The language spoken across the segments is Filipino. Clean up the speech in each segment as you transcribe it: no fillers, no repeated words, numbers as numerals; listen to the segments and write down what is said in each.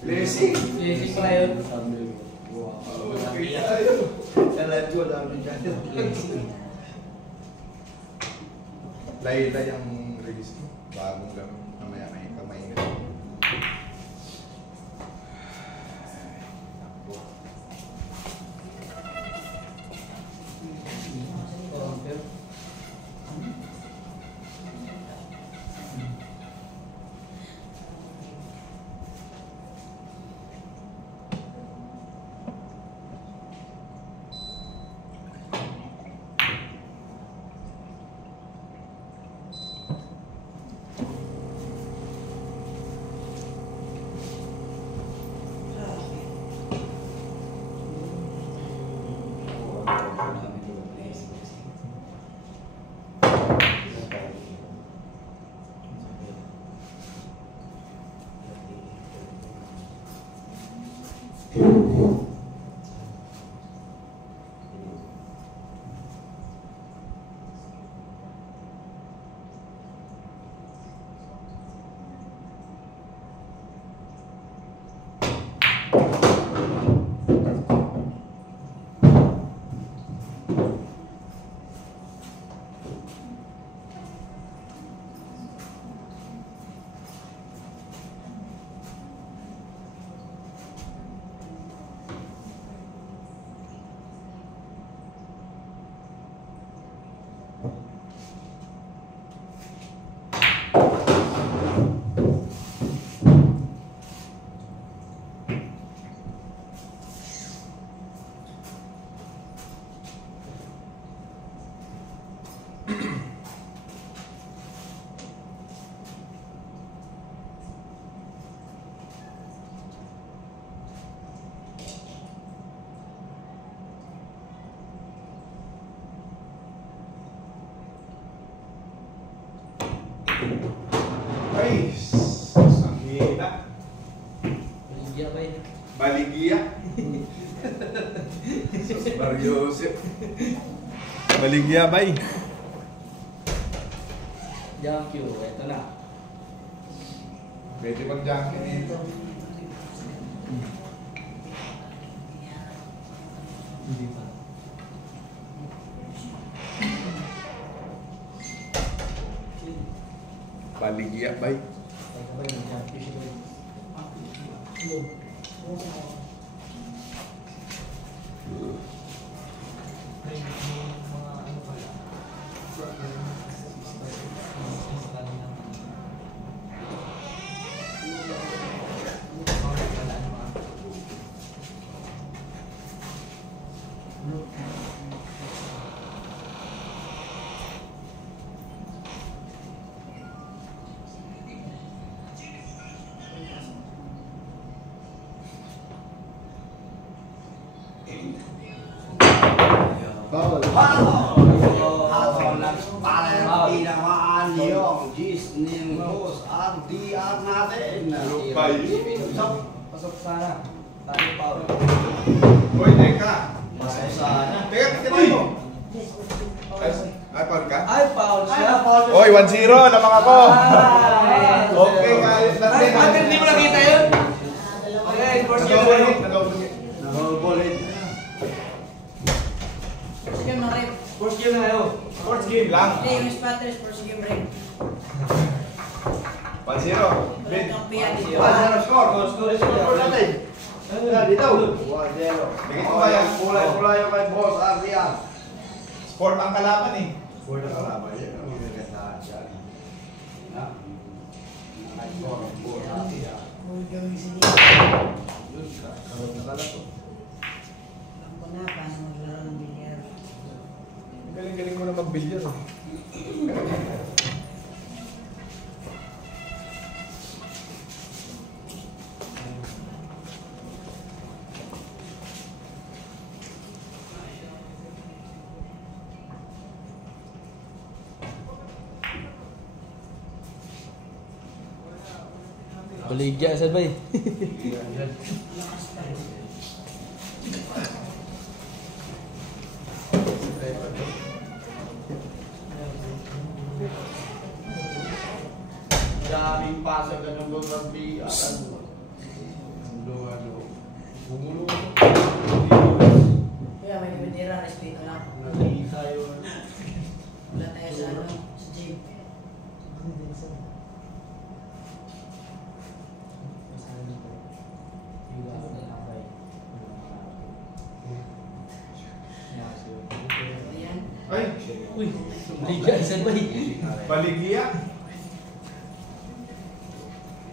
Blessing. Blessing pala yun. Talaga namin dyan. Layla yung release mo. Bagong gamit. Mamaya may kamay nila. Ay, ang hina. Baligya ba yun? Baligya. Sus Mariosep. Baligya ba yun? Jump you, eto na. Pwede mag-junkie nito. Hindi pa. Baligya ba yun? Eto ba yun, jump you siya. Bawal. Tinamaan yung gis ng boss at DR natin. Lupay. Pasok sana. Tayo pa. Hoy, teka. Pasok sana. Teka, tingnan mo. Ay, Paul ka? Ay, Paul siya. Oy, 1-0. Lamang ako. Ay. Okay, ayos natin. Ay, hindi mo nakita yun? Okay, first game. Nag-overheat. Nag-overheat. game lang. Hindi, yung spotters for sige break. 1-0. Walang Ben. kampiyan dito. 1-0 score. Score Score natin. Yan, dito. 1-0. Bigyan ko ba yan? Kulay-kulay yung kay Boss Adrian. Sport ang kalaban eh. Sport ang kalaban. Yan ang magagandaan siya. Na? Naka-score ang Boss Adrian. Kung gawin sa niya. Yun, karoon na kalat to. Alam ko na paano maglaro ng bilyar. Galing-galing mo na mag-billiard. Baligya, saan ba eh? Lakas pa rin. Daming pasa ka ng Bogorbi. Bumulo. Kaya may kumitira, respeto lang. Naging tayo. Wala tayo sa ano, sa gym. Ayan. Ay, Uy, baligya, saan ba eh? baligya.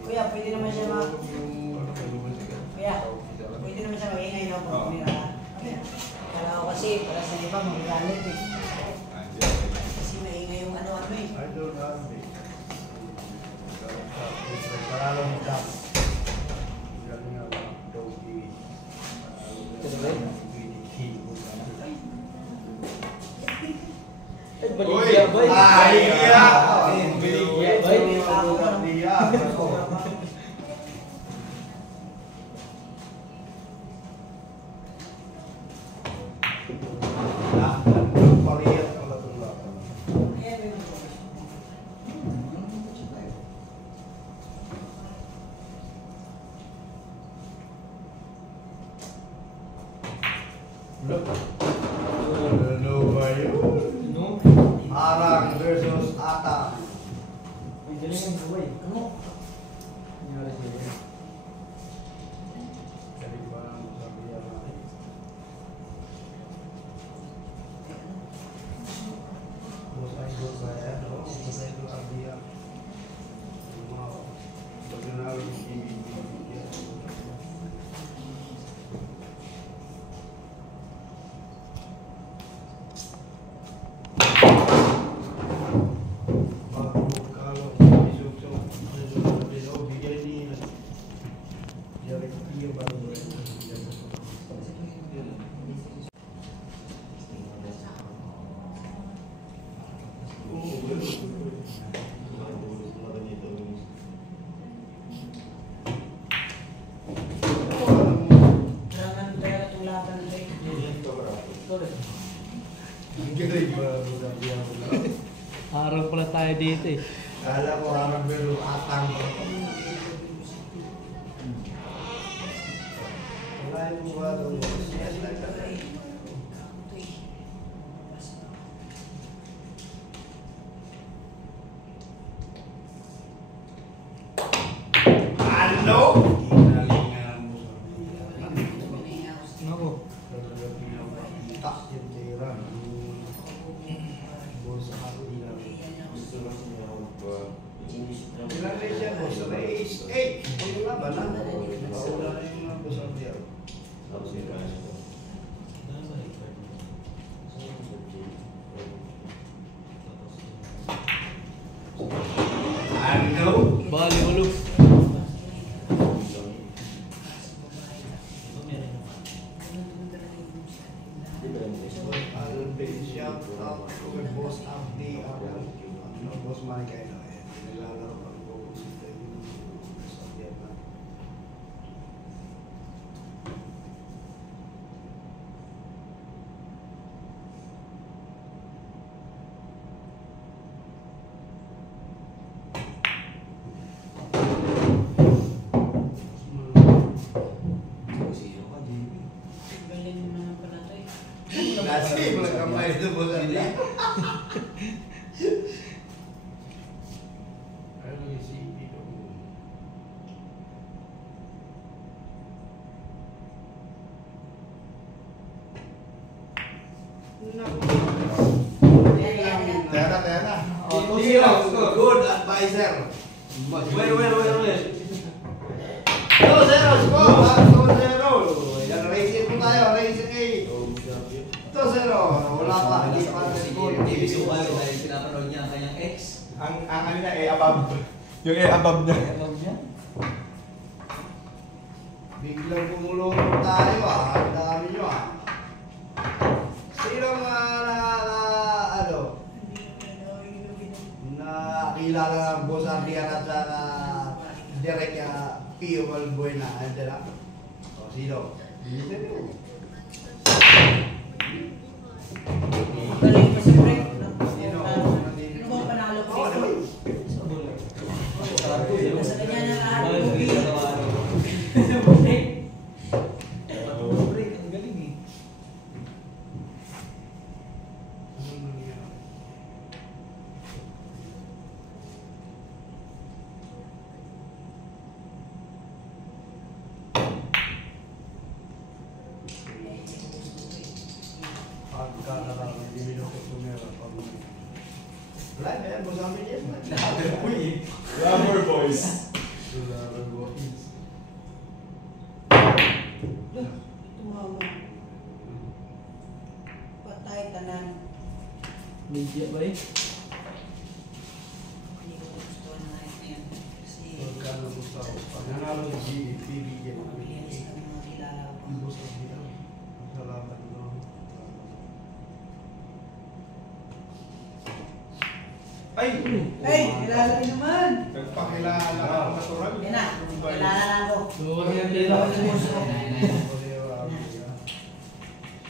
Kuya, pwede naman siya Kuya, pwede naman siya maingay na pag kumira ka. Kala ko kasi, para sa iba, magalit eh. Kasi maingay yung ano-ano eh. Ay, baligya ba eh? Baligya. Baligya ba eh? Ayan, may No? Arang versus Atang. Uy, galing yung buhay. Ano? Nangyari siya. Darangan talaga itong laban na ito. Araw pala tayo dito eh. Kala ko harap pero Atang. Wala yung mga Ano? Ginalingan mo sa Ako. Ano? Bali, ulo. Shout out to my boss Abdi boss Manny kayo na naglalaro pag po sa Vietnam. Galing naman pala ito eh. Last Kasi wala kang may ito boss Andy. Ano yung CP ko? Tera, tera. Hindi lang. Good advisor. Where? 2-0, score! 2-0. Yan, racing po tayo, racing A. 2-0. Wala pa, hindi pa na score. Ibig sabihin dahil pinapanood niya ang kanyang ex. Ang ano niya, above. Yung above niya. Alam niya? Biglang kumulong tayo Ang dami nyo Sinong nakilala ng Boss Ardian at na direct Pio Valbuena? Andiyan na? O, sino? Bilisan nyo. Galing pa si Frank. Sino? Ano bang panalo ko? Nasa kanya na lahat. Break, ang galing eh. Pagkakaroon, hindi mo ko sumera. Wala, kaya Boss Ardian. Glamour boys. Tumama. Patay tanan. Media ba eh? Hindi ko gusto na yan. Kasi Pagkano gusto ako. Pag nanalo ng PBJ. mabilis ang mga kilala ko. Boss Ardian. Salamat no. Ay! Hey, kilala niyo naman. Nagpakilala ka ng natural. Yan na, kilala na ako.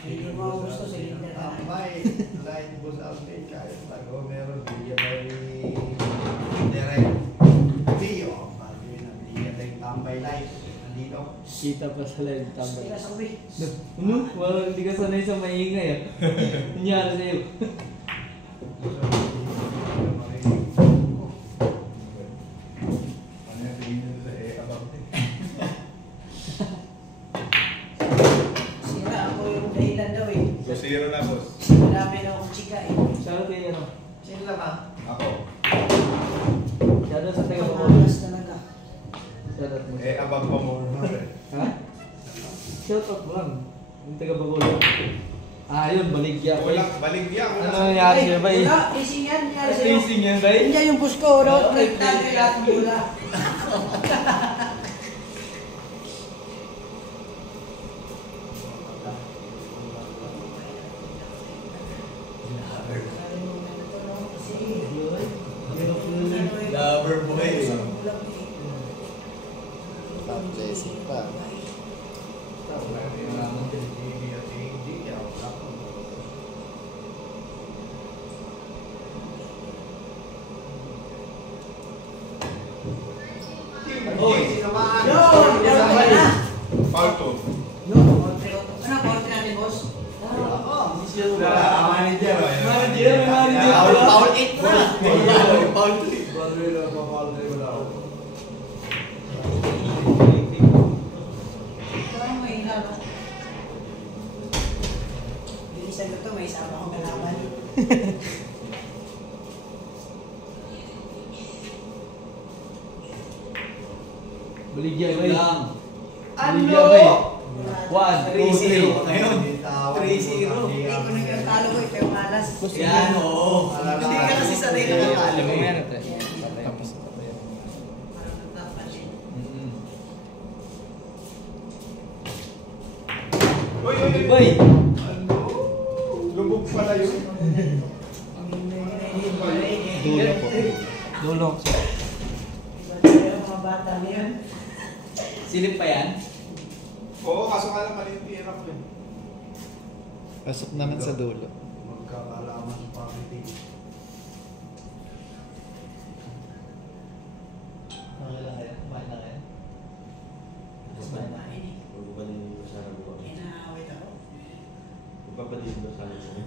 Hindi mo ako gusto, silinda ka. Tambay, light Boss Alvin, kahit tago, meron bigyan tayo ni Direct Pio. Bagay na bigyan tayo tambay light. Nandito. Kita pa sa live Kaya tambay. sa uwi. Ano? Wala, hindi ka sanay sa maingay ah. Nangyari sa'yo. Ano yung tingin nyo sa above? Sira ako yung dahilan daw eh. So, 0 na, boss. Marami na akong chika eh. Shoutout kay ano? Sino lang ha? Ako. Shoutout sa taga Bacolod. Panganglas talaga. Shoutout mo. Above pa mo. Ha? Shoutout mo lang. Yung taga Bacolod. Ah, yun, baligya. Walang baligya. Ano nangyari sa'yo ba eh? Wala, racing yan. Nangyari sa'yo. Racing yan ba eh? Nandiyan yung bus ko, no? Nagtagay lahat ng bula. Lover boy. Top Blessing pa. Hoy, sinamaan. Yo, kontra na. Foul to. Yo, kontra. Ano, kontra natin, boss? Manager. Foul 8 na. Foul 3. Parang may lalo. Bilisan ko to, may isama akong kalaban. Baligya ba eh? Ano? Baligya ba eh? 1, 2, 3. 3-0 ngayon. 3-0. Hindi ko nagkatalo ko, ito yung malas. Yan, oo. Hindi ka kasi sanay na nakakala mo yan. Tapos na ba yan? Parang nagpapansin. Uy, uy, uy. Boy! Lubog pala yun. Dulo po. Dulo. Yung mga bata niya. Silip pa yan? Oo, kaso nga lang maliit yung hirap yun. Pasok naman sa dulo. Magkakalaman sa pamiting. Okay lang kaya? Kumain na kaya? Tapos babae ni. Magpapanin mo sa harap ko. Kinaawit ako. Magpapanin mo sa harap ko.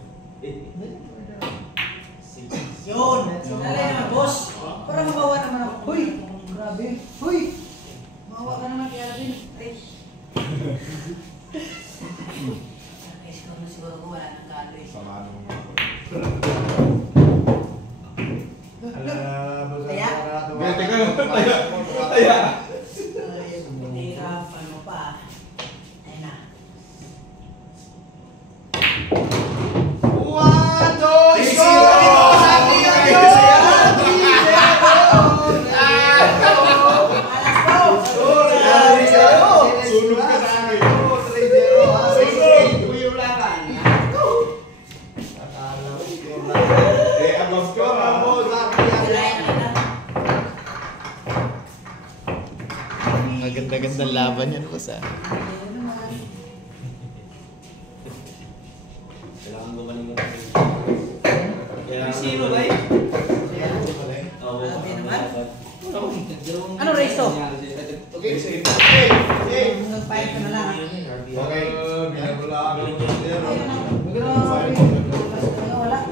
Laban yan, boss, ah. Ayun naman. Kailangan gumaling mo kasi. Sino ba eh? Grabe naman. Ano race to? Okay, safe. Safe. Nagpahit ka na lang. Okay. Binagulaan. Ayun na. Grabe. Wala.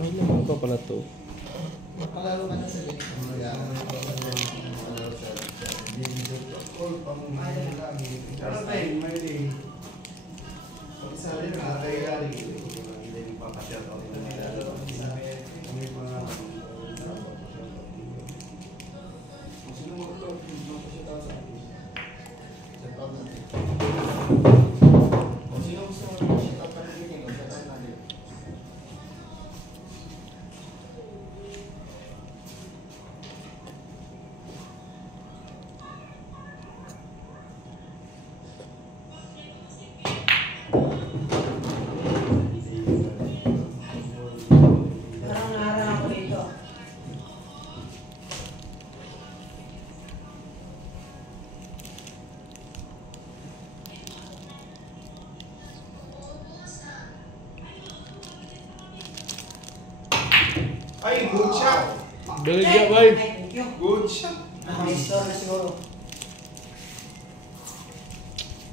May laman pa pala to. Magpalaro ka na sa ganito. Pero may pag-isali na nakakayari. Hindi nagpapashare ako nila. May mga sino mag-upload? Magpapashare ako sa akin. Set out natin. O sino gusto mo mag-share out natin? Set out natin. Parang naharang ako dito. Ay, good shot. Beligya, boy. Ay, thank you. Good shot. Naka-restore na siguro.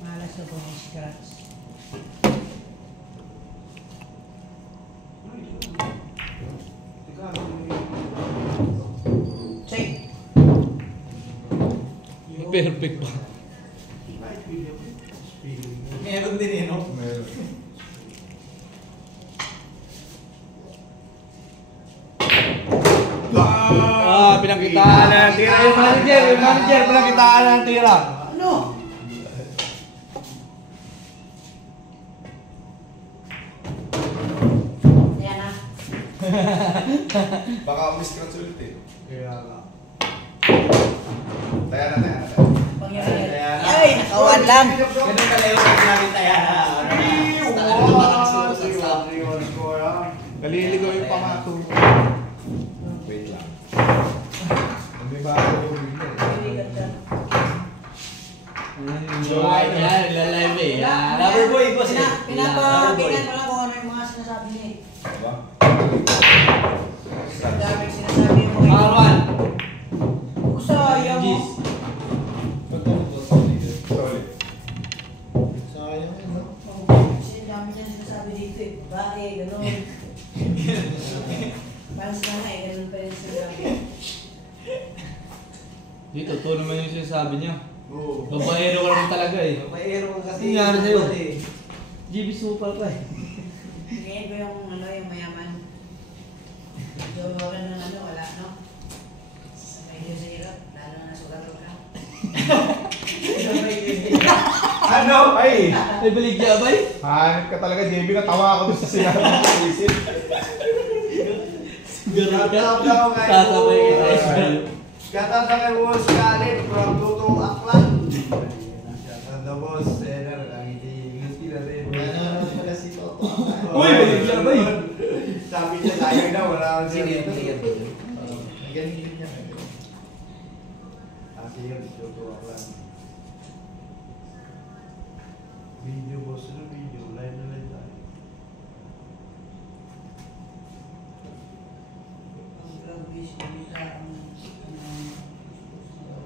Malas na po yung scratch. Check. Perfect pa. Meron din eh, no? Meron. Pinangkitaan na ng tira. Yung manager, pinangkitaan na ng tira. Ano? Ayan na. Baka umiscratch ulit eh. Kaya nga. Taya na, taya na, taya na. Pangyayari. Ay, nakawan lang. Ganun pala yung sinabi tayo na. Kaliligaw yung pamato. Wait lang. May bago yung bigla eh. Bibigat ka. Yan, lalive eh. Lover boy, boss. Pinapakinggan ko lang kung ano yung mga sinasabi niya eh. Diba? Ang daming sinasabi mo eh. Arwan. Sayang mo. Gis. Solid. Sayang yun, no? Kasi ang dami niya sinasabi dito eh. Babae, gano'n. Parang sila nga eh, gano'n pa rin sinasabi. Dito, totoo naman yung sinasabi niya. Oo. Babaero ka naman talaga eh. Paero ka kasi. Ano nangyari sa'yo? GB super pa eh. Ngayon ko yung ano, yung mayaman. Yung wala na ano, wala no? Medyo zero, lalo na sugar ka. Ano? Ay! Ay, baligya ba eh? Hanip ka talaga, JB. Natawa ako doon sa sinabi mo sa isip. Siguro ka. Daw nga Sasabay ka sa Israel. Kata sa kay Boss Khalid from Tuto Aklan. Kata na Boss, Sener, ang hindi na rin. Wala naman pala si Toto. Uy, baligya ba eh? Sabi niya sayang daw, wala akong Sige, dito. sige. Galing din niya. Kasi yun, Tuto Aklan. Video boss, ano video? Live na live tayo. Ang grabe siya, ang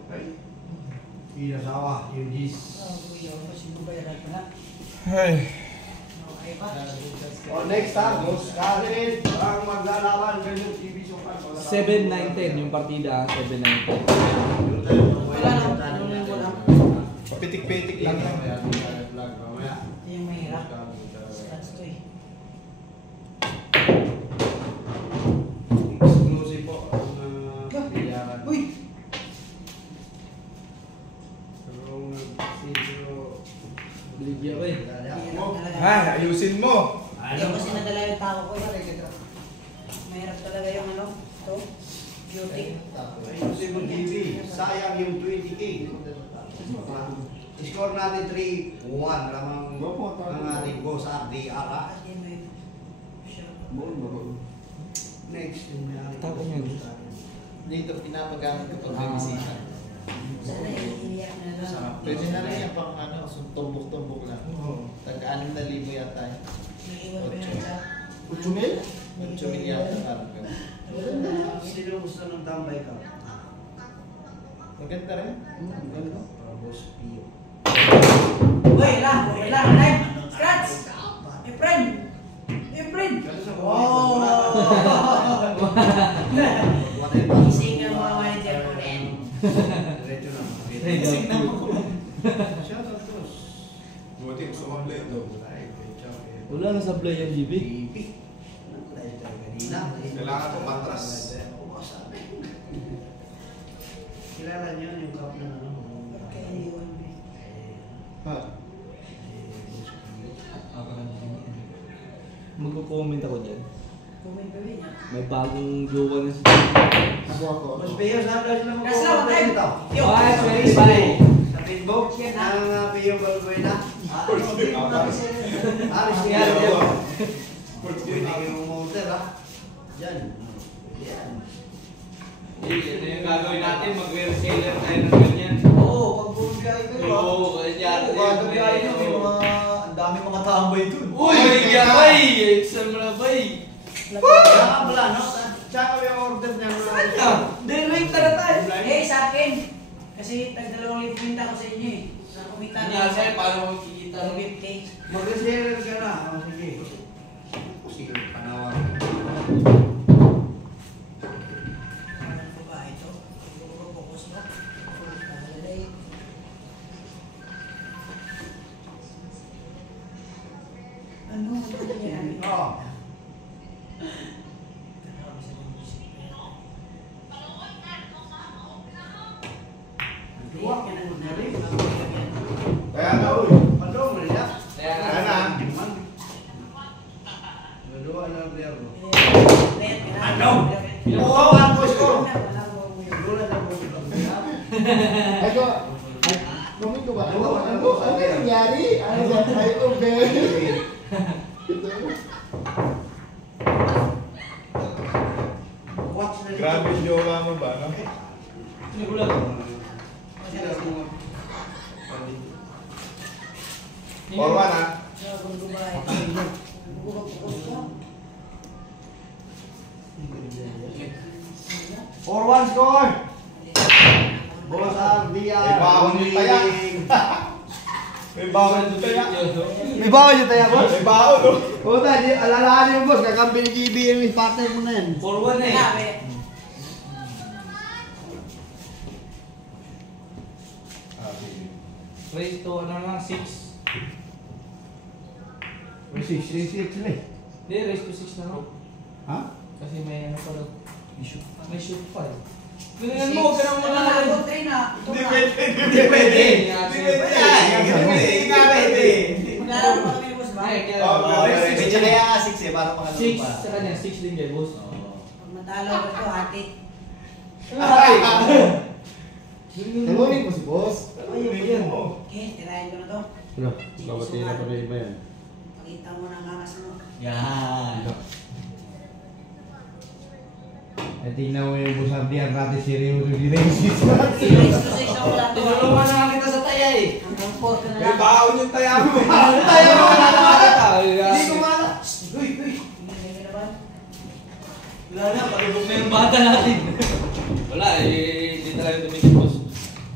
Ay. Pinasawa, yung Gis. kuya, kasi babayaran ka na. Ay. Okay pa? O next time, Boss Khalid, ang maglalaban ganyan TV Sopan. 7-9-10 yung partida, 7-9-10. Wala na, ano na yung wala. Papitik-pitik lang yan. Ito yung mahirap. Scratch to eh. Exclusive po ang pilihan. Uy! Baligya ba eh? Mahirap talaga. Ha? Ayusin mo! Hindi ako kasi nadala yung tao ko eh. Mahirap talaga yung ano, ito. Beauty. Exclusive TV, sayang yung 20K. Score natin 3-1 lamang ang ating boss RDR. Ah, di may show. Next, yung may ating Tapos yun. Dito, pinapagamit ko pag may bisita. Sana iiyak na lang. Pwede na rin yan pang ano, tumbok-tumbok lang. Tag-6,000 yata yun. Naiiwan ko yan sa... 8,000? 8,000 yata parang gano'n. Sino gusto ng tambay ka? Maganda rin. Ganito? Boss Pio. Uy, lang, live! Scratch! Efren! Efren! Oh! Gising ang mga manager ko rin. Diretso na. Gising na mo. Shout out to us. Buti ko sumablay ito. Wala na sablay yung GB. Kailangan ko matras. Kilala niyo yung cup na ano? Kaya iniwan mo. Ha? Magko-comment ako dyan. Comment kami niya. May bagong jowa na si Ako ako. Boss Pio, saan daw sila Kasi lang, mag-comment dito? Yo! Bye, Freddy, bye! Sa Facebook? Yan na. Ang Pio Balbuena? Alis Yeah, niya. yeah. Hindi kayo motor ha? Yan. Yan. Ito yung gagawin natin, mag-reseller tayo ng ganyan. Oo, pag bumigay kayo ha? Oo, kaya Pag bumigay kayo, may mga... Ang dami mga tambay dun. Uy, gabay! Exam na bay! Wala, no? Tsaka yung order niya. Kanya! Direct na tayo! Eh, sa akin. Kasi tag-2,000 kumita ko sa inyo eh. Sa kumita Kanya sa'yo, paano makikita ng 50. Mag-reseller ka na. Oh, sige. Sige, panawag. Ano ko ba ito? Siguro focus mo. Tagalay. Ano? Ano yan? Oo. Tuwa ka na nun na rin. Kaya na, uy. Ano mo rin yan? Kaya Kaya na. Nagawa na ang player mo. Ano? Oo, ang boys ko. Ano? Ay ko. Kumin ko ba? Ano yung nangyari? Ano ba? Ay ko, baby. Ito. Watch na rin. Grabe yung jowa mo ba, no? Sigulat. For one, ha? For one score. Boss RDR. May bawon yung taya. May bawon yung taya. May bawal yung taya, boss? May bawon, no? Puta, alalahanin mo, boss. Kakampi ni GB yung partner mo na yan. For one eh. Ah, sige. Raise to ano na, 6. May 6 sila eh. Hindi, raise to 6 na no? Ha? Kasi may ano pa daw. May shoot pa eh. Ganyan mo, huwag ka nang mga Hindi pwede, Hindi pwede. Hindi pwede. Hindi nga pwede. Maglalaro pa kami ni Boss Ba? Ay, kaya. Oh, Oh, Medyo kaya 6 eh, para pang 6 sa kanya, 6 din kayo, boss. Pag matalo ko ito, hati. Ay! Talunin ko si boss. Ayun mo. Okay, tirahin ko na to. Ano? Bawat nila pa rin ba yan? Pakita mo ng angas mo. Yan. Eh, tingnan mo yung Boss RDR natin seryoso din yung Race to 6 ako lang to. Tinulungan na nga kita sa taya eh. Hanggang 4 ka na May lang. bawon yung taya mo. Tayo mo na nakakita. Hindi ko mala. Hindi ka na ba? Wala na, palubog na yung bata natin. Wala eh, hindi tayo tumingin, boss.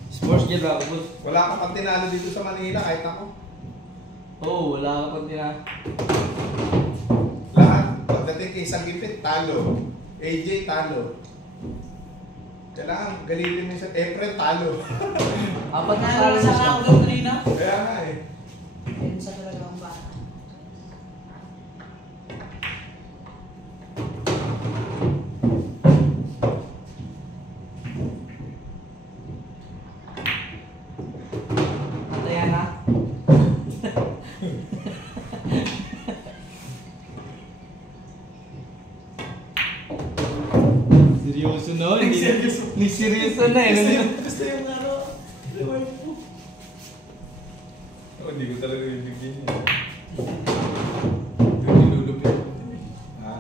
Sports gear ako, boss. Wala ka pang tinalo dito sa Manila, kahit ako. Oo, wala ka pang tina. Lahat, pagdating kay isang gipit, talo. AJ, talo. Kailangan galitin mo sa Efren, talo. Apat na Nalo talo sa siya. ako daw kanina. Kaya nga eh. Ayun sa talaga ang bata. Patayan na. Seryoso no? Ni seryoso na eh. Gusto yung ano, oh, hindi ko talaga ibigin niya. Ito yung nilulupit. Ha?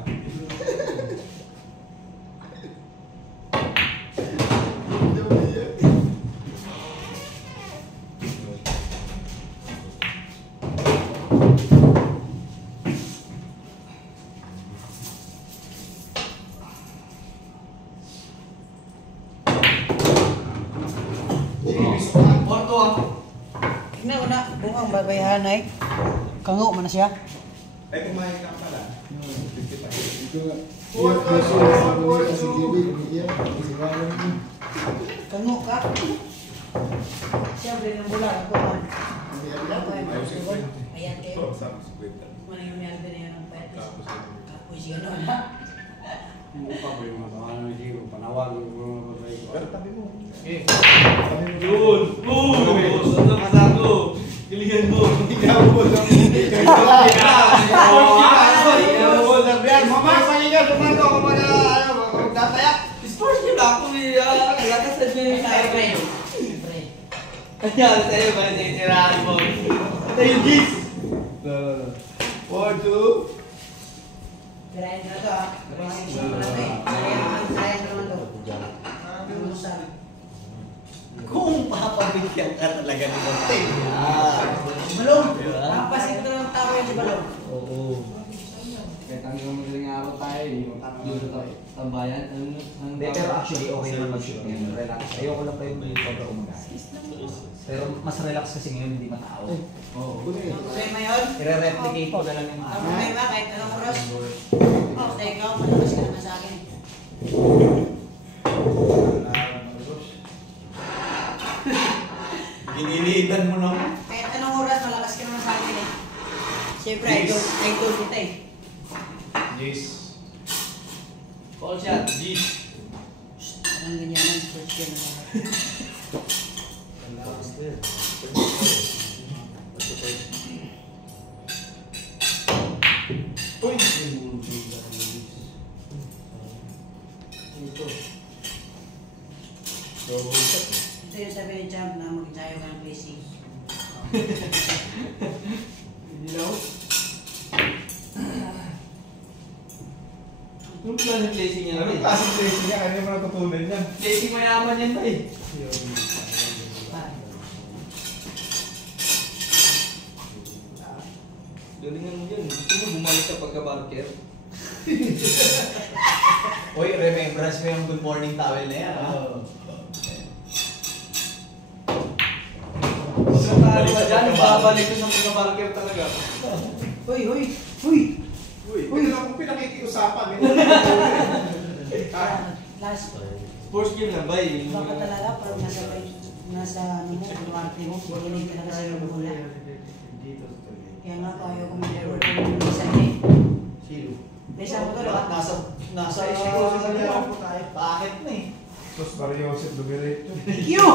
Porto ah. Tingnan ko na kung ang babayahan ay kango man na siya. Ay, kumain ka pala. Kango ka. Siyempre ng bulan ako man. Ayan kayo. Ano yung mayroon na yan ng pwede? Tapos yun na. Pero tabi mo. Yun! Saan masako? Kilingan mo! Sports game lang ako eh. Lakas na dyan yung Siyempre. Siyempre. Kanya, sa'yo ba? Sisiraan mo. Ito yung Gis! 4-2. Tirahin na to ah. Sayang naman to. Kung papabigyan ka talaga ng konti. Balong! Papasin ko ng tao yan si Balong. Oo. Kahit ang magaling araw tayo, yung tambayan. Hindi, pero actually okay naman mag-shoot ngayon. Relax. Ayoko lang pa yung sobrang umaga. Pero mas relax kasi ngayon, hindi matao. Oo. Ang problema yun. I-replicate ko na lang yung Ang araw. problema kahit anong oras. Basta ikaw, malakas ka naman sa akin. Ginilitan mo naman. Kahit anong oras, malakas ka naman sa akin eh. Siyempre, idol kita eh. Yes. Call shot, Gis. Anong ganyan lang, first game na lang. Uy! Ito yung sabi ni Champ na mag-tayo ka ng placing. Dilaw? Anong klase placing yan? Anong klaseng placing niya? Ano yung mga natutunan niya? Placing mayaman yan ba eh. Galingan mo dyan. Gusto mo bumalik sa pagka-barker? Uy, remembrance mo yung good morning towel na yan, ha? Sa talo ka dyan, babalik ko sa pagka-barker talaga. Uy, uy, uy! Uy, hindi lang kung pinakikiusapan. Last, Sports game lang ba eh. baka talaga parang nasa ano mo, duwarte mo, pinilig ka na kasi yung mula. Kaya nga ko ayaw kumilipor ng isa eh. Sino? Isa mo to, diba? Nasa bakit na eh. Sos Barriosep Lumirecho. Thank you!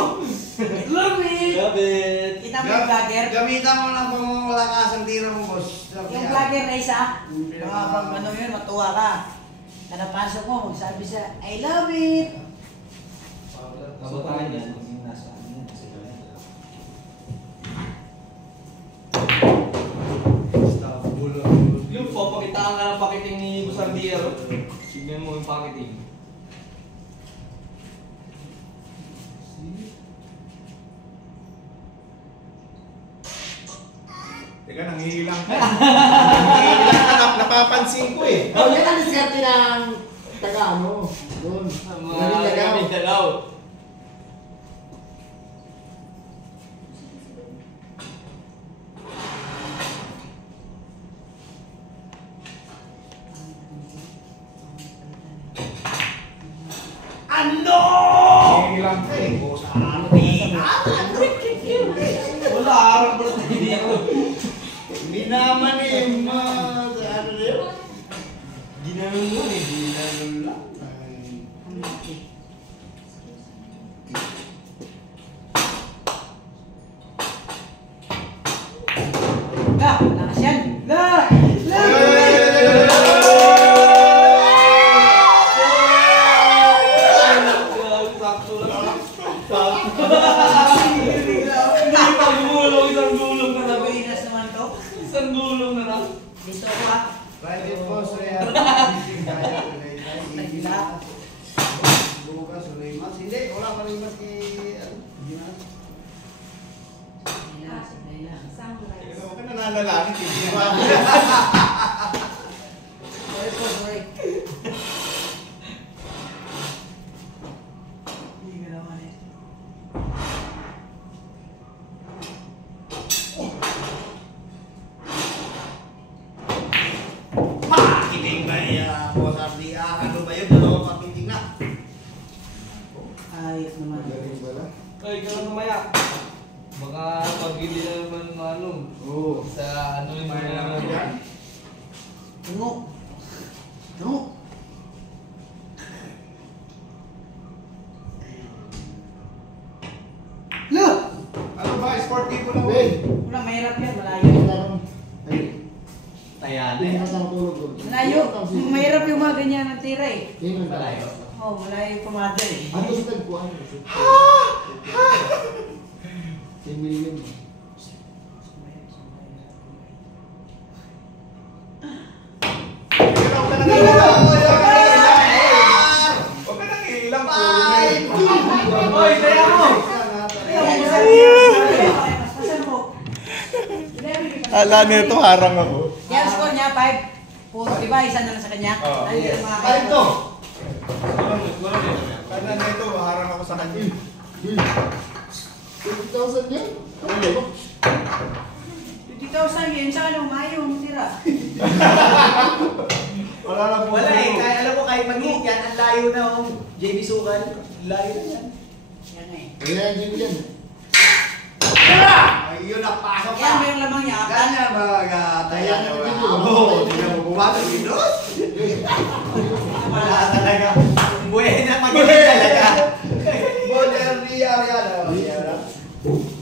Love it! Love it! Kita mo yung vlogger? Gamitan mo ng pangungulakas ang tira mo, boss. Yung vlogger na isa, mga pag ano yun, matuwa ka. Nanapasok mo, magsabi siya, I love it! Kabataan yan. Nasa ano yan, kasi Yung po, pakitaan ka ng pakiting ni Busandiero. Tignan mo yung pakiting. Teka, nangihilang ka. Nangihilang ka, napapansin ko eh. Oh, yan ang diskarte ng taga ano. Doon. Mga gamit dalaw. Nangihilang ka eh. Wala, harap mo na dito. Hindi naman eh, ano na yun? Ginanon mo eh, ginanon lang. Ah, lakas yan! La! Sakto lang. Hindi pa gumulong, isang gulong na lang. Nabihinas naman to. Isang gulong na lang. Dito ko ah. Private boss, Real. Nagla. Bukas, Reymas. Hindi, wala pa Reymas kay... Ginas. Huwag ka nananalangin. Hindi ba? Sorry po, sorry. Hindi ka naman eh. Baka pag-ili na naman ano. Oo. Sa ano yung May mga... naman yan. Tungo. Tungo. Look! Ano ba? Sportivo lang. Wait. Wala, mahirap yan, malayo. Ay, Ayan hindi eh. na tayo tulog doon. Malayo. Mahirap yung mga ganyan ng tira eh. Hindi na Malayo. Oh, malayo yung pumada eh. Ano sa tagpuan? 10 million. Huwag ka nang ilang. Huwag ka nang ilang. Hoy, kaya mo! Ala nito, harang ako. Yan, score niya, 5. Puro, di ba? Isa na lang sa kanya. Oo. Ano yung mga Ay, ito! Ala nito, harang ako sa kanya. 20,000 yan? Ano? 50,000 yun, sa ano, mayo, tira. Wala lang po. Wala eh. Kaya, alam mo kahit mag-hit yan, ang layo na ang JB Sukan. Layo na yan. Yan eh. Wala yan yan. Ay, yun ang pasok Yan, ka. may lamang niya. Ganyan magatayan Ayan, na. ayan, Oo, tingnan mo bumato, Windows. Wala talaga. Buena mag-hit talaga. Modernia yan.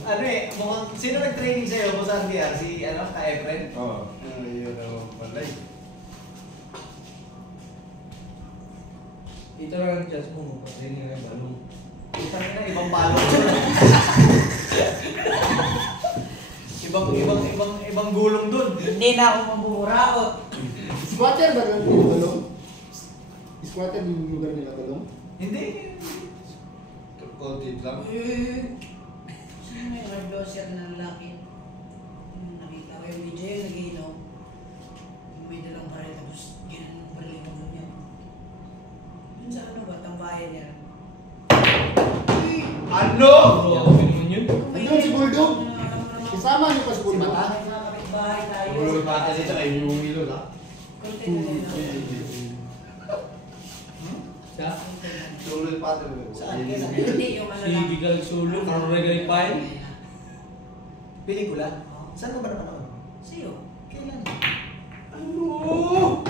Ano eh, mukhang, sino nag-training sa'yo? Boss RDR? Si, ano, ka-Efren? Oo. Yun naman pala eh. Ito lang ang chance mo. Kasi hindi na balong. Isang na, ibang balong. ibang gulong dun. Hindi na ako mabuburaot. Squatter ba lang yung balong? Squatter yung lugar nila balong? Hindi. Konti lang. Sino may red doser na lalaki? Nakita ko yung video yung nag-iinom. May dalang baril tapos ginanong baril ko niya. Yun sa ano ba? Tambayan niya. Ano? Grabe naman yun. Andun si Bulldog? Kasama niyo pa si Bulldog? Mga kapitbahay tayo. Ulo pata dito ay yung ilod ha. Konti na yun. Siya? Ulo pata dito. Saan ka sa Hindi yung ano Si lang. Bigal Sulo, Carlo Regalipay. pelikula? Saan mo ba napanood? Sa'yo. Kailan? Ano?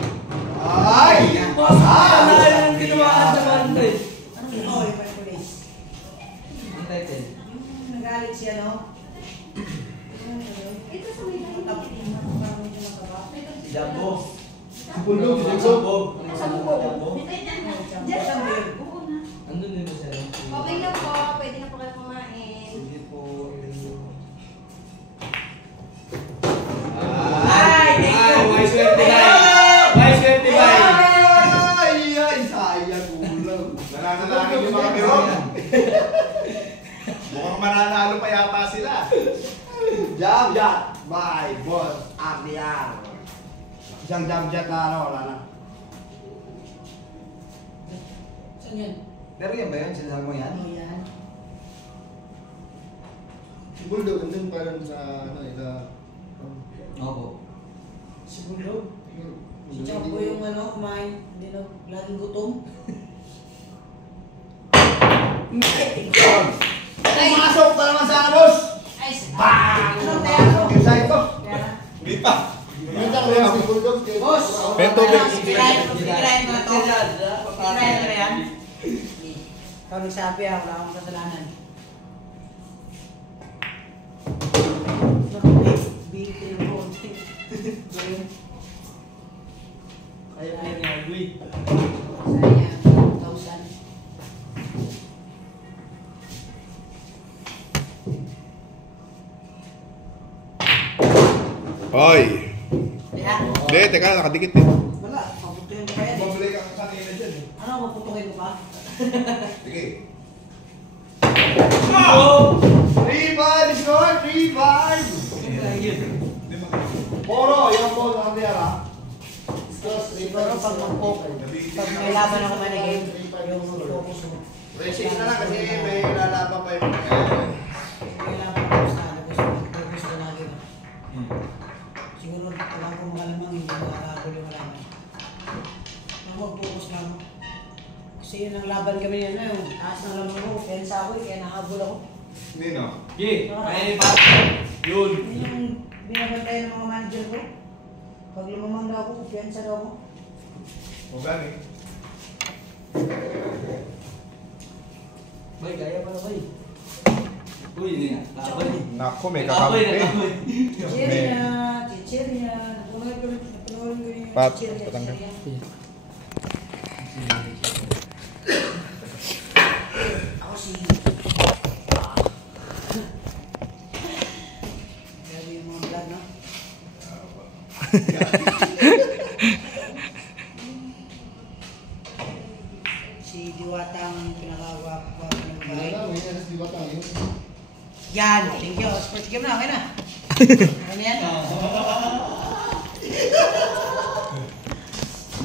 Ay! Boss, wala yung ginawa sa banda eh. Ano yun? Oh, yung may police. Ang title? Yung nagalit siya, no? Ito sa may dahil. Si Jumbo. Si Bulldog, si Si Jumbo. Jumbo. Ano sa Jumbo? May ganyan na. Saan ba yun? Oo na. Andun din ba siya? Okay na po. Pwede na po kayo kumain. Sige po. Ay, thank you. May swerte bay! May swerte bay! Ay, sayang ulo. Nananalangin yung mga biro. Mukhang mananalo pa yata sila. Jam Jat by Boss RDR. Isang jam jet na ano, wala na. Saan yun? Pero yan ba yun? Sinasabi mo yan? Ano yan? Si Bulldog, andun pa rin sa ano, ila... Opo. Si Bulldog. Si Champo yung ano, kumain. Hindi na, laging gutom. Pumasok pa naman sa boss! Ay, Bang! ano, teatro? Yung side ko. Kaya, Hindi pa. Minta ko lang si Bulldog. kay- boss! Pento, ano, Bex. Pipirahin mo na to. Pipirahin mo na yan. Ikaw nagsabi ah, wala akong kasalanan. Big ng konti. Ayaw niya niya, Luis. Sayang, 1,000. Hoy. Kaya, Hindi, teka, nakadikit eh. wala, paputuhin ko pa yan eh. Bumalik ang kanina dyan eh. Ano, paputuhin ko pa? Sige. Oh! 3-5 score, 3-5! Hindi mag- Poro, yung Boss RDR ha. Pero pag pag may laban ako manigay, yung focus mo. Resist na lang kasi may lalaban pa yung May laban ako sa focus ko lagi ba? Siguro tagang ko makalamang hindi makakabol yung malaman. Nang mag-focus lang. Kasi yun ang laban kami yan na yung taas ng lamang ko, kaya sa ako, kaya nakahabol ako. Hindi no. Sige, may pa. Yun. Yun yung binabantayan ng mga manager ko. Pag lumamang daw ako, kumpiyansa daw ako. O gani. Bay, kaya pala bay. Uy, hindi na. Labay. Nako, may Labay na, kakampi. labay. Chichiri na, chichiri na. Napunod ko yung Pat, chichiri na, patanggal. chichiri na. Ako si... Grabe yung mga vlog, no? Si Diwatang pinakagwapo ng bahay. Wala, may nanas di ba tayo? Yan, thank you. Sports game na, okay na. Ano yan?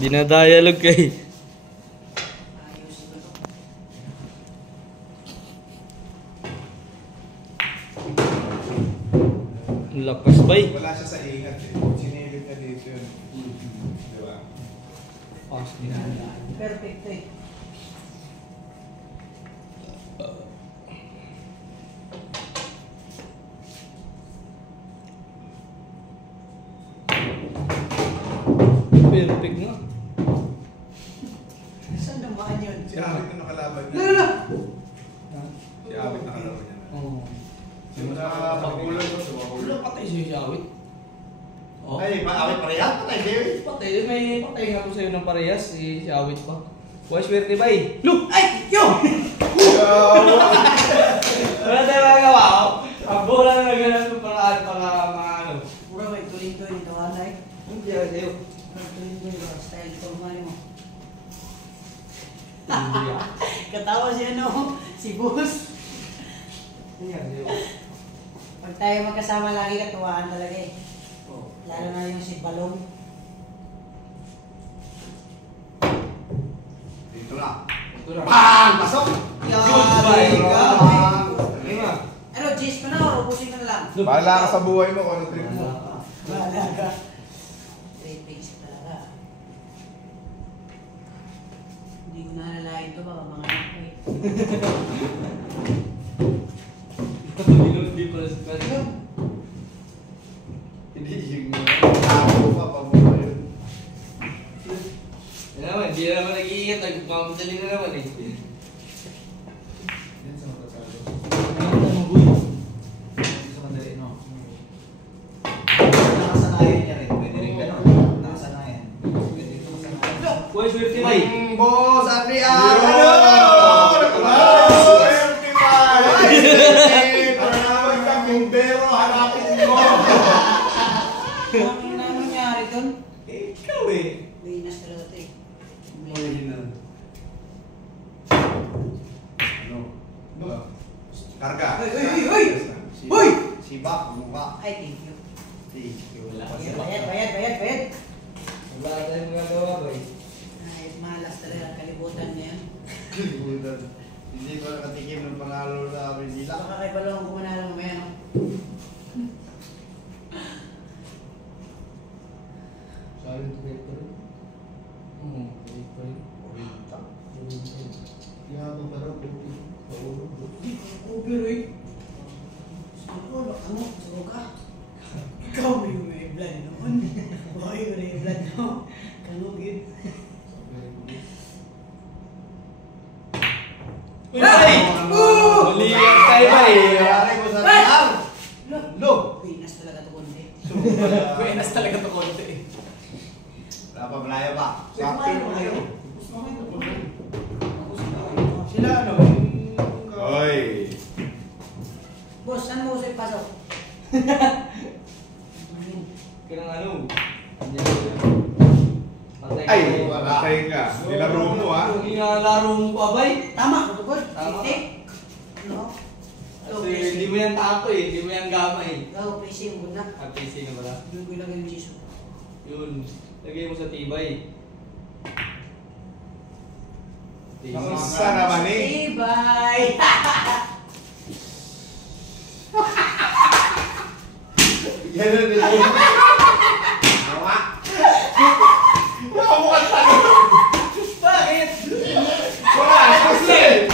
Dinadialog kay. Ayos ito. Lakas bay. Wala siya sa ingat eh. Sinilip na dito yun. Di ba? Perfect eh. Perfect nga. Saan naman yun? Si Awit na nakalaban niya. Lala! Si Awit nakalaban niya. Oo. Simula pagkulong ko, Wala sumakulong. patay siya si Awit. Oh. Ay, awit pareha, patay David. Patay, may patay nga po sa'yo ng parehas, si Awit pa. Buhay swerte ba eh? Look! Ay! Yo! Wala tayo magagawa ako. Ang bola na naghanap ng paraan para mga ano. Bro, may tuloy-tuloy nito ka na eh. Hindi ako sa'yo. May tuloy-tuloy ba? Style ko mali mo. Hindi ako. Katawa si ano, si Boss. Hindi ako sa'yo. Pag tayo magkasama lagi, katuwaan talaga eh. Oh. Lalo na yung si Balong. Dito na. Ito na. Bang! Pasok! Goodbye ka. Bang! Lima. Ano, Jis pa na o ubusin ka na lang? Bahala ka sa buhay mo kung ano trip mo. Bahala ka. 3 pigs talaga. Hindi ko na nalalain to, baka mga anak ko eh. Hindi pala sa kanya. Hindi yung ako pa, pabuhay yun. Yan naman, hindi na naman nag-iingat. Nagpamadali na naman eh. Yan sa matatalo. Sa madali, no? Nakasanayan niya rin. Pwede rin gano'n. Nakasanayan. Pwede rin nakasanayan. Buhay swerte ba eh? Boss Adrian! Ano? Swerte tayo! Panawag kang bumbero, hanapin mo! Ano na nangyari doon? Ikaw eh. Linas talaga ito eh. Original. Ano? Karga. Hoy, hoy, hoy, hoy! Hoy! Sibak, mukha. Ay, thank you. Wala. Bayad, bayad, bayad, bayad. Wala tayong magagawa ba eh? Ay, malas talaga. Kalibutan niya yan. Kalibutan. Hindi ko nakatikim ng panalo sa Brazila. Baka kay Balong kumanalo mamaya, no? Silent victory. Oo. Hindi pa rin. Yabang pa daw, puti. Paulog. Pero eh. Ano, ano, sugo ka? Ikaw may blood noon. Boy, may blood no? Kanugid. Ay! Mali yan tayo ba eh? Nangyari ko sa Real. Look! Pinas talaga ito konti. Buenas talaga to konti eh. Wala pa, malayo pa. Sakto mo kayo. Sila ano? Hoy! Boss, saan mo gusto ipasok? Kaya ano? Patay Ay! ka. Patay ka. Nilaro mo ah. Kung inalaro mo pa ba eh? Tama, kutugod. Tama. Safety. No? Kasi hindi mo yan tato eh, hindi mo yan gamay eh. Gago, placing mo na. At PC na pala. Doon ko ilagay yung Jesus. Yun. Lagay mo sa tibay. Ang sana naman eh. Bye! Yan na din. Hawa. Bakit? Wala! Kasi!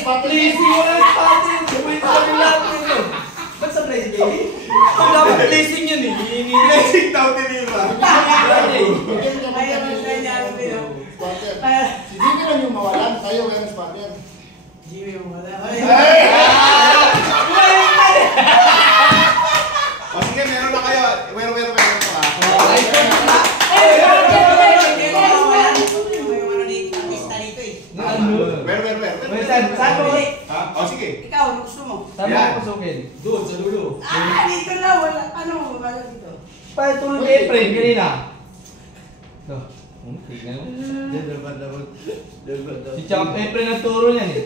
Patlisi mo na sa atin! Wait, sabi natin ito! Blessing yun eh. Blessing daw tinira. Bigyan ka Kaya ng naman siya niya, ano, Pino? spotter. Kaya, Si Jimmy lang yung mawalan, tayo meron spotter. Jimmy yung wala. O sige, meron na kayo. Meron pa ah. Meron. Wait, saan mo? Ha? O sige. Ikaw, ano gusto mo? Saan mo ako pasukin? Doon, sa dulo. Dito na, wala. Ano, wala dito. Paano tulog kay Efren kanina? Ito. Tingnan mo. Si Champ Efren nagturo niyan eh.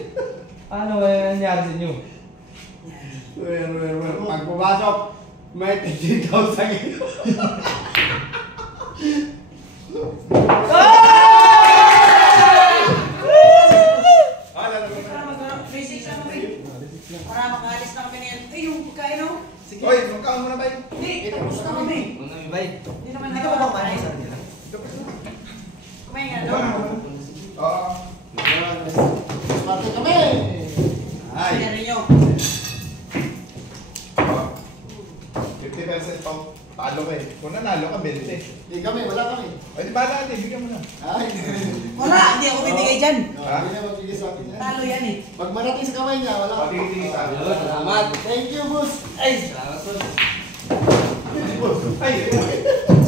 Ano kaya nangyari sa inyo? Pag pumasok, may 10,000 kilo. Ah, lalagay mo na. Basics lang kami. Para makaalis na kami niyan. Ay, yung pagkain, no? Oy, magkaon mo na ba yun? Hindi, tapos na kami. Ano yung bay? Hindi naman Hindi ka ba kumain sa kanila? Kumain nga, no? Oo. Spotter kami! Ay, Sinari nyo. 50% pa. Talo ka eh. Kung nanalo ka, 20. Hindi kami, wala kami. O, di ba natin? Bigyan mo na. Ay, Wala, hindi ako bibigay dyan. hindi na magbigay sa akin yan. Talo yan eh. Pag marating sa kamay niya, wala. Patingin sa akin. Salamat. Thank you, boss. Ay, salamat po. Ay,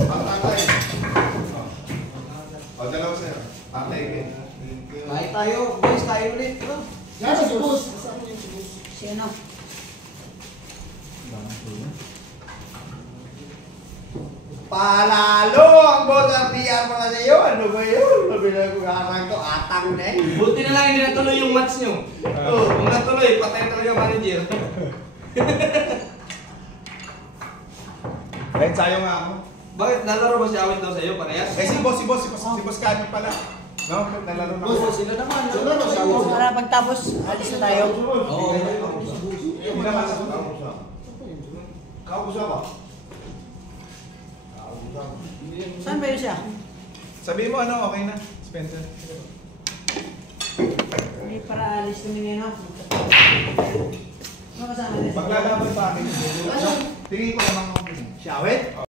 ang tatay. O, dalawa sa'yo. Tatay kayo. Kain tayo, boys, kain ulit. Yan si boss. Kasama niyo si boss. Sino? palalo ang boss RPR mga sa iyo. Ano ba yun? Mabila ko karang to, atang na eh. Buti na lang hindi natuloy yung match nyo. Oh, kung natuloy, patay talaga yung manager. Kahit sayo nga ako. Bakit nalaro ba si Awit daw sa'yo? Parehas? Eh, si boss Kanye pala. No, nalaro na Boss, ako. sila naman. Sila na siya, boss. Para pagtapos, alis na tayo. Oo. Hindi naman sa Kausa ba? Saan ba yun siya? Sabihin mo ano, okay na, Spencer. Hindi para alis kami ngayon, no? Ano kasama niya? Maglalaban pa akin. Tingin ko naman ako. Shawit?